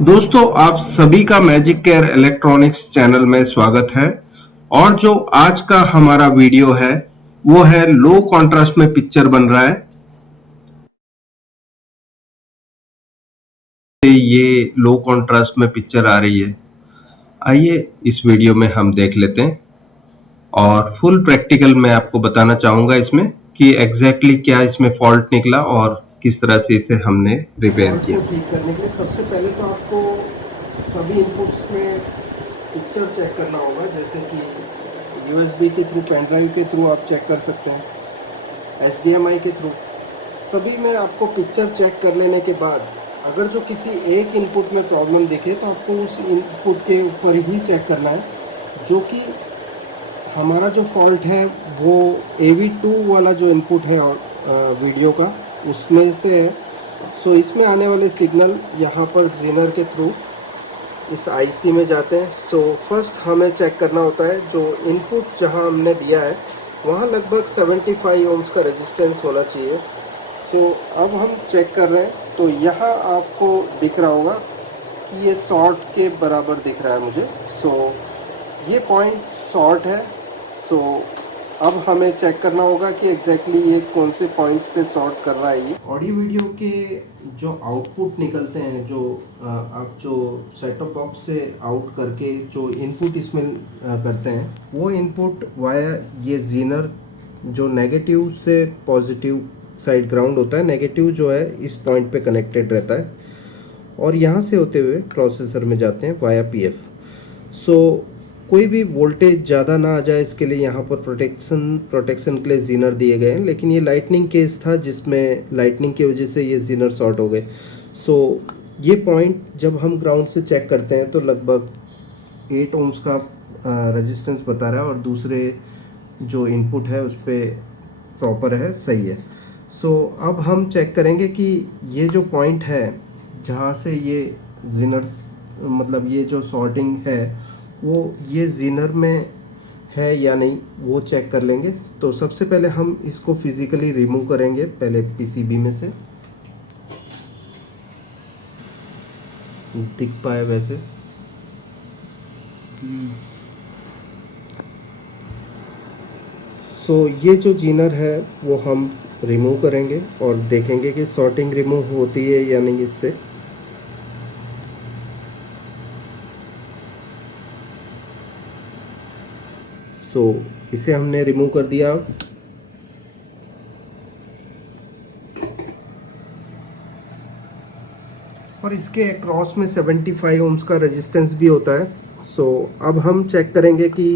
दोस्तों आप सभी का मैजिक केयर इलेक्ट्रॉनिक्स चैनल में स्वागत है। और जो आज का हमारा वीडियो है वो है लो कॉन्ट्रास्ट में पिक्चर बन रहा है। ये लो कॉन्ट्रास्ट में पिक्चर आ रही है। आइए इस वीडियो में हम देख लेते हैं और फुल प्रैक्टिकल मैं आपको बताना चाहूंगा इसमें कि एग्जैक्टली क्या इसमें फॉल्ट निकला और किस तरह से इसे हमने रिपेयर फॉल्ट किया। को ठीक करने के लिए सबसे पहले तो आपको सभी इनपुट्स में पिक्चर चेक करना होगा, जैसे कि यूएसबी के थ्रू, पेन ड्राइव के थ्रू आप चेक कर सकते हैं, एचडीएमआई के थ्रू। सभी में आपको पिक्चर चेक कर लेने के बाद अगर जो किसी एक इनपुट में प्रॉब्लम दिखे तो आपको उस इनपुट के ऊपर ही चेक करना है। जो कि हमारा जो फॉल्ट है वो AV2 वाला जो इनपुट है और वीडियो का उसमें से है। सो इसमें आने वाले सिग्नल यहाँ पर जीनर के थ्रू इस आईसी में जाते हैं। सो फर्स्ट हमें चेक करना होता है जो इनपुट जहाँ हमने दिया है वहाँ लगभग 75 ओम्स का रेजिस्टेंस होना चाहिए। सो अब हम चेक कर रहे हैं तो यहाँ आपको दिख रहा होगा कि ये शॉर्ट के बराबर दिख रहा है मुझे। सो ये पॉइंट शॉर्ट है। सो अब हमें चेक करना होगा कि एग्जैक्टली ये कौन से पॉइंट से शॉर्ट कर रहा है। ये ऑडियो वीडियो के जो आउटपुट निकलते हैं, जो आप जो सेट टॉप बॉक्स से आउट करके जो इनपुट इसमें करते हैं, वो इनपुट वाया ये जीनर जो नेगेटिव से पॉजिटिव साइड ग्राउंड होता है, नेगेटिव जो है इस पॉइंट पे कनेक्टेड रहता है और यहाँ से होते हुए प्रोसेसर में जाते हैं वाया पीएफ। सो कोई भी वोल्टेज ज़्यादा ना आ जाए इसके लिए यहाँ पर प्रोटेक्शन के लिए जीनर दिए गए हैं, लेकिन ये लाइटनिंग केस था जिसमें लाइटनिंग की वजह से ये जीनर शॉर्ट हो गए। सो ये पॉइंट जब हम ग्राउंड से चेक करते हैं तो लगभग 8 ओम्स का रेजिस्टेंस बता रहा है और दूसरे जो इनपुट है उस पर प्रॉपर है, सही है। सो अब हम चेक करेंगे कि ये जो पॉइंट है जहाँ से ये जीनर मतलब ये जो सॉर्टिंग है वो ये जीनर में है या नहीं वो चेक कर लेंगे। तो सबसे पहले हम इसको फिजिकली रिमूव करेंगे, पहले पीसीबी में से दिख पाए वैसे। सो ये जो जीनर है वो हम रिमूव करेंगे और देखेंगे कि सॉर्टिंग रिमूव होती है या नहीं इससे। सो इसे हमने रिमूव कर दिया। और इसके क्रॉस में 75 ओम्स का रेजिस्टेंस भी होता है। सो अब हम चेक करेंगे कि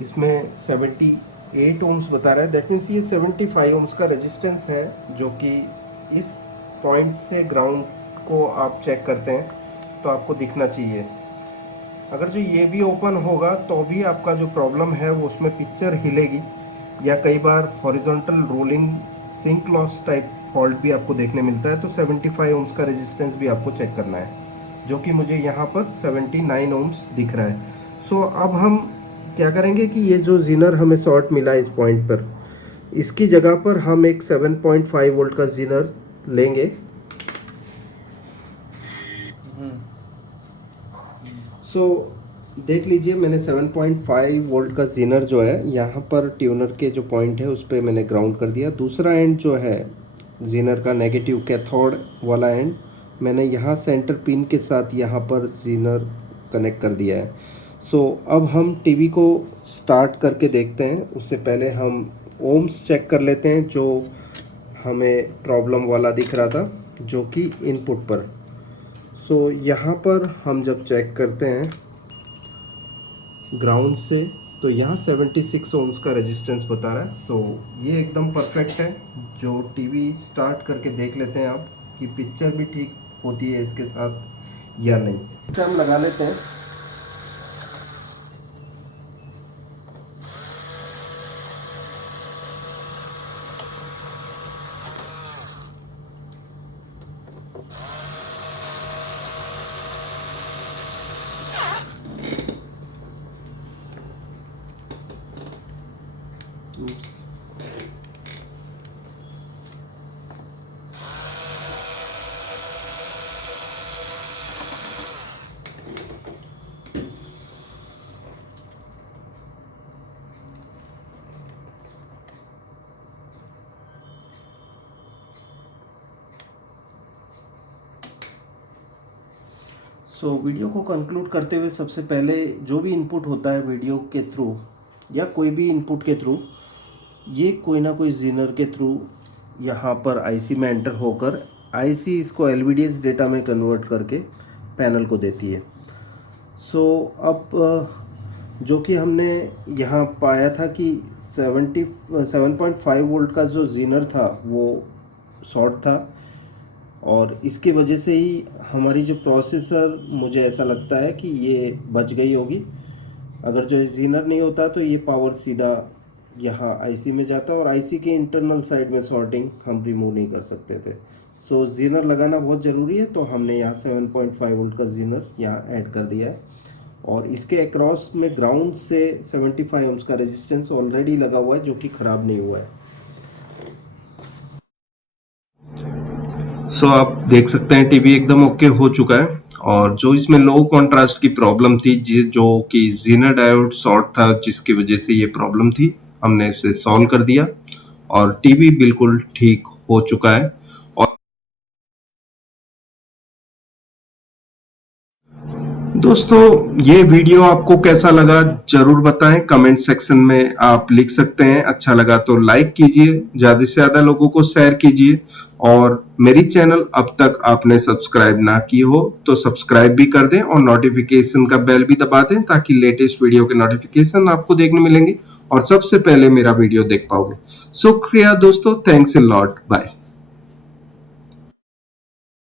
इसमें 78 ओम्स बता रहा है, दैट मीन्स ये 75 ओम्स का रेजिस्टेंस है, जो कि इस पॉइंट से ग्राउंड को आप चेक करते हैं तो आपको दिखना चाहिए। अगर जो ये भी ओपन होगा तो भी आपका जो प्रॉब्लम है वो उसमें पिक्चर हिलेगी या कई बार horizontal rolling sync loss type fault भी आपको देखने मिलता है। तो 75 ओम्स का रेजिस्टेंस भी आपको चेक करना है, जो कि मुझे यहाँ पर 79 ओम्स दिख रहा है। सो अब हम क्या करेंगे कि ये जो जीनर हमें शॉर्ट मिला इस पॉइंट पर, इसकी जगह पर हम एक 7.5 वोल्ट का जीनर लेंगे। सो देख लीजिए, मैंने 7.5 वोल्ट का जीनर जो है यहाँ पर ट्यूनर के जो पॉइंट है उस पर मैंने ग्राउंड कर दिया। दूसरा एंड जो है जीनर का नेगेटिव कैथोड वाला एंड मैंने यहाँ सेंटर पिन के साथ यहाँ पर जीनर कनेक्ट कर दिया है। सो अब हम टीवी को स्टार्ट करके देखते हैं। उससे पहले हम ओम्स चेक कर लेते हैं जो हमें प्रॉब्लम वाला दिख रहा था, जो कि इनपुट पर। सो यहाँ पर हम जब चेक करते हैं ग्राउंड से तो यहाँ 76 ओम्स का रेजिस्टेंस बता रहा है। सो ये एकदम परफेक्ट है। जो टीवी स्टार्ट करके देख लेते हैं आप कि पिक्चर भी ठीक होती है इसके साथ या नहीं। हम लगा लेते हैं। वीडियो को कंक्लूड करते हुए सबसे पहले जो भी इनपुट होता है वीडियो के थ्रू या कोई भी इनपुट के थ्रू, ये कोई ना कोई जीनर के थ्रू यहाँ पर आईसी में एंटर होकर आईसी इसको LVDS डेटा में कन्वर्ट करके पैनल को देती है। अब जो कि हमने यहाँ पाया था कि 7.5 वोल्ट का जो जीनर था वो शॉर्ट था, और इसके वजह से ही हमारी जो प्रोसेसर, मुझे ऐसा लगता है कि ये बच गई होगी। अगर जो जीनर नहीं होता तो ये पावर सीधा यहाँ आईसी में जाता और आईसी के इंटरनल साइड में शॉर्टिंग हम रिमूव नहीं कर सकते थे। जीनर लगाना बहुत ज़रूरी है, तो हमने यहाँ 7.5 वोल्ट का जीनर यहाँ ऐड कर दिया है, और इसके अक्रॉस में ग्राउंड से 75 ओम्स का रेजिस्टेंस ऑलरेडी लगा हुआ है जो कि ख़राब नहीं हुआ है। आप देख सकते हैं टीवी एकदम ओके हो चुका है, और जो इसमें लो कॉन्ट्रास्ट की प्रॉब्लम थी, जो कि जीनर डायोड शॉर्ट था जिसकी वजह से ये प्रॉब्लम थी, हमने इसे सॉल्व कर दिया और टीवी बिल्कुल ठीक हो चुका है। और दोस्तों, ये वीडियो आपको कैसा लगा जरूर बताएं, कमेंट सेक्शन में आप लिख सकते हैं। अच्छा लगा तो लाइक कीजिए, ज्यादा से ज्यादा लोगों को शेयर कीजिए, और मेरी चैनल अब तक आपने सब्सक्राइब ना की हो तो सब्सक्राइब भी कर दें और नोटिफिकेशन का बेल भी दबा दें, ताकि लेटेस्ट वीडियो के नोटिफिकेशन आपको देखने मिलेंगे और सबसे पहले मेरा वीडियो देख पाओगे। शुक्रिया दोस्तों, थैंक्स अ लॉट, बाय।